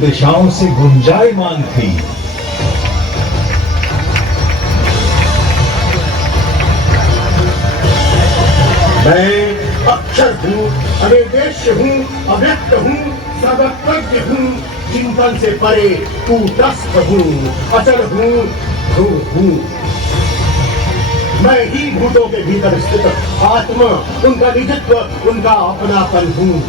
दिशाओं से गुंजायमान थी। मैं अक्षर हूँ, अनिर्देश्य हूँ, अव्यक्त हूँ, सर्वज्ञ हूँ, चिंतन से परे कूटस्थ हूँ, अचल हूँ, ध्रुव हूँ। मैं ही भूतों के भीतर स्थित आत्मा, उनका निजत्व, उनका अपनापन हूँ।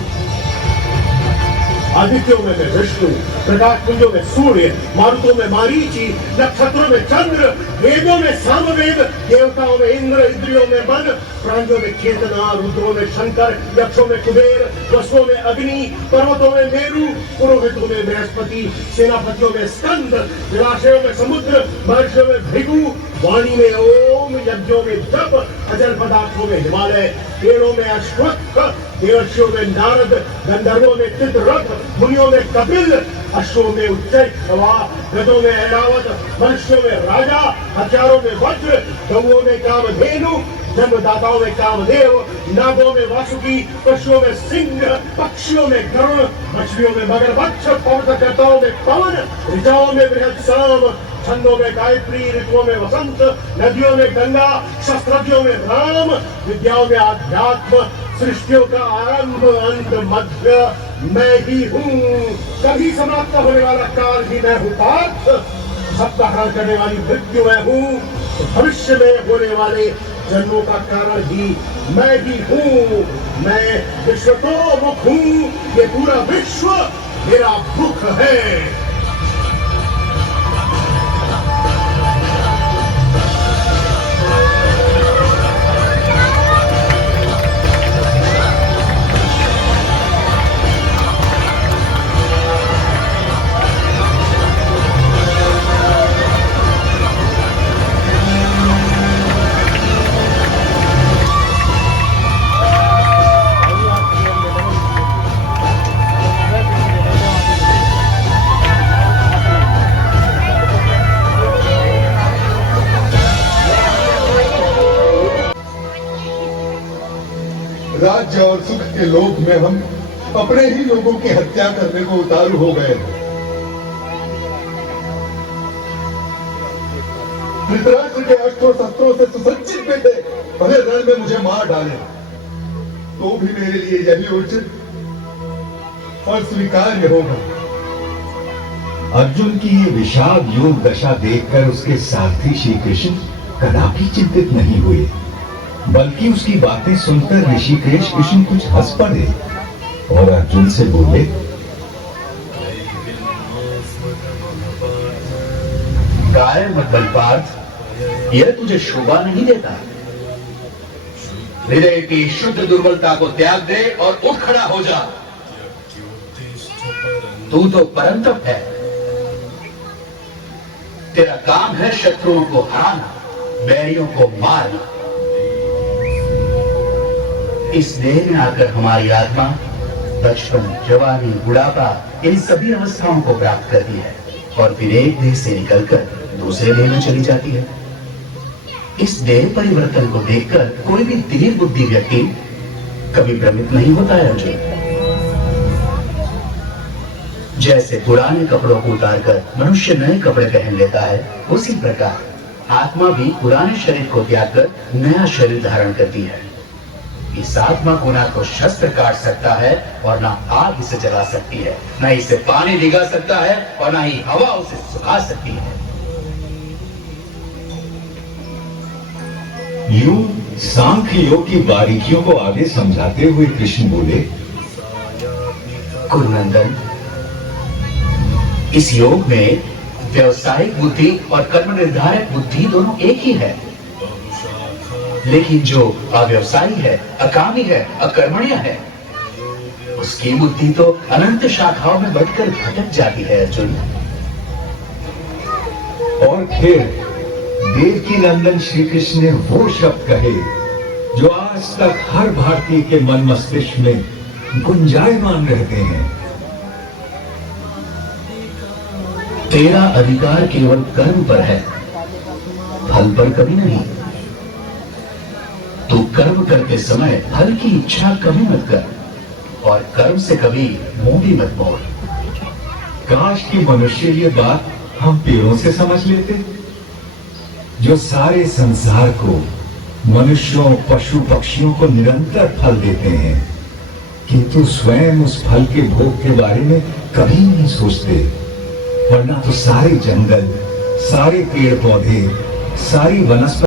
आदित्यों में मैं विष्णु, प्रकाश पुंजों में सूर्य, मारुतों में मारीचि, नक्षत्रों में चंद्र, वेदों में सामवेद, देवताओं में इंद्र, इंद्रियों में मन, प्राणियों में चेतना, रुद्रों में शंकर, यक्षों में कुबेर, वसुओं में अग्नि, पर्वतों में मेरु, पुरोहितों में बृहस्पति, सेनापतियों में स्कंद, जलाशयों में समुद्र, महर्षियों में भृगु, वाणी में ओम, यज्ञों में जप, अजल पदार्थों में हिमालय, पेड़ों में अश्वत्थ, देवर्षियों में नारद, गंधर्वों में चित्ररथ, मुनियों में कपिल, अश्वों में उच्चैःश्रवा, गधों में ऐरावत, मनुष्यों में राजा, हथियारों में वज्र, गौओं में कामधेनु, जन्मदाताओं में कामदेव, नागों में वासुकी, पशुओं में सिंह, पक्षियों में गरुड़, मछलियों में मगरमच्छ, पर्वतकर्ताओं में पवन, ऋचाओं में बृहत्साम, छंदों में गायत्री, ऋतुओं में वसंत, नदियों में गंगा, शस्त्रज्ञों में राम, विद्याओं में आध्यात्म, सृष्टियों का आरंभ अंत मध्य मैं ही हूँ। कभी समाप्त होने वाला काल भी मैं हूँ पार्थ, सबका हरण करने वाली मृत्यु मैं हूँ, भविष्य में होने वाले जन्मों का कारण ही मैं ही हूँ। मैं विश्व तो मुख हूँ, ये पूरा विश्व मेरा मुख है। राज्य और सुख के लोभ में हम अपने ही लोगों की हत्या करने को उतारू हो गए। धृतराष्ट्र के अस्त्रों शस्त्रों से सुसज्जित बेटे भले रण में मुझे मार डाले तो भी मेरे लिए यही उचित और स्वीकार्य होगा। अर्जुन की ये विषाद योग दशा देखकर उसके सारथी श्री कृष्ण कदापि चिंतित नहीं हुए, बल्कि उसकी बातें सुनकर ऋषिकेश कृष्ण कुछ हंस पड़े और अर्जुन से बोले, गाय मत बन पार्थ, यह तुझे शोभा नहीं देता। हृदय की शुद्ध दुर्बलता को त्याग दे और उठ खड़ा हो जा। तू तो परंतप है, तेरा काम है शत्रुओं को हराना, बैरियों को मारना। इस देह में आकर हमारी आत्मा बचपन, जवानी, बुढ़ापा इन सभी अवस्थाओं को प्राप्त करती है और फिर एक देह से निकलकर दूसरे देह में चली जाती है। इस देह परिवर्तन को देखकर कोई भी धीर बुद्धि व्यक्ति कभी भ्रमित नहीं होता है अर्जुन। जैसे पुराने कपड़ों को उतारकर मनुष्य नए कपड़े पहन लेता है, उसी प्रकार आत्मा भी पुराने शरीर को त्याग कर नया शरीर धारण करती है। इस आत्मा को ना तो शस्त्र काट सकता है और ना आग इसे जला सकती है, ना इसे पानी भिगा सकता है और ना ही हवा उसे सुखा सकती है। यूं सांख्य योग की बारीकियों को आगे समझाते हुए कृष्ण बोले, कुरुनंदन, इस योग में व्यवसायिक बुद्धि और कर्म निर्धारक बुद्धि दोनों एक ही है, लेकिन जो अव्यवसायी है, अकामी है, अकर्मण्य है, उसकी बुद्धि तो अनंत शाखाओं में बढ़कर भटक जाती है अर्जुन। और फिर देवकी नंदन श्री कृष्ण ने वो शब्द कहे जो आज तक हर भारतीय के मन मस्तिष्क में गुंजायमान रहते हैं। तेरा अधिकार केवल कर्म पर है, फल पर कभी नहीं। तू कर्म करते समय फल की इच्छा कभी मत कर और कर्म से कभी मुंह भी मत मोड़। काश कि मनुष्य ये बात हम पेड़ों से समझ लेते, जो सारे संसार को, मनुष्यों, पशु पक्षियों को निरंतर फल देते हैं, किंतु स्वयं उस फल के भोग के बारे में कभी नहीं सोचते। वरना तो सारे जंगल, सारे पेड़ पौधे, सारी वनस्पति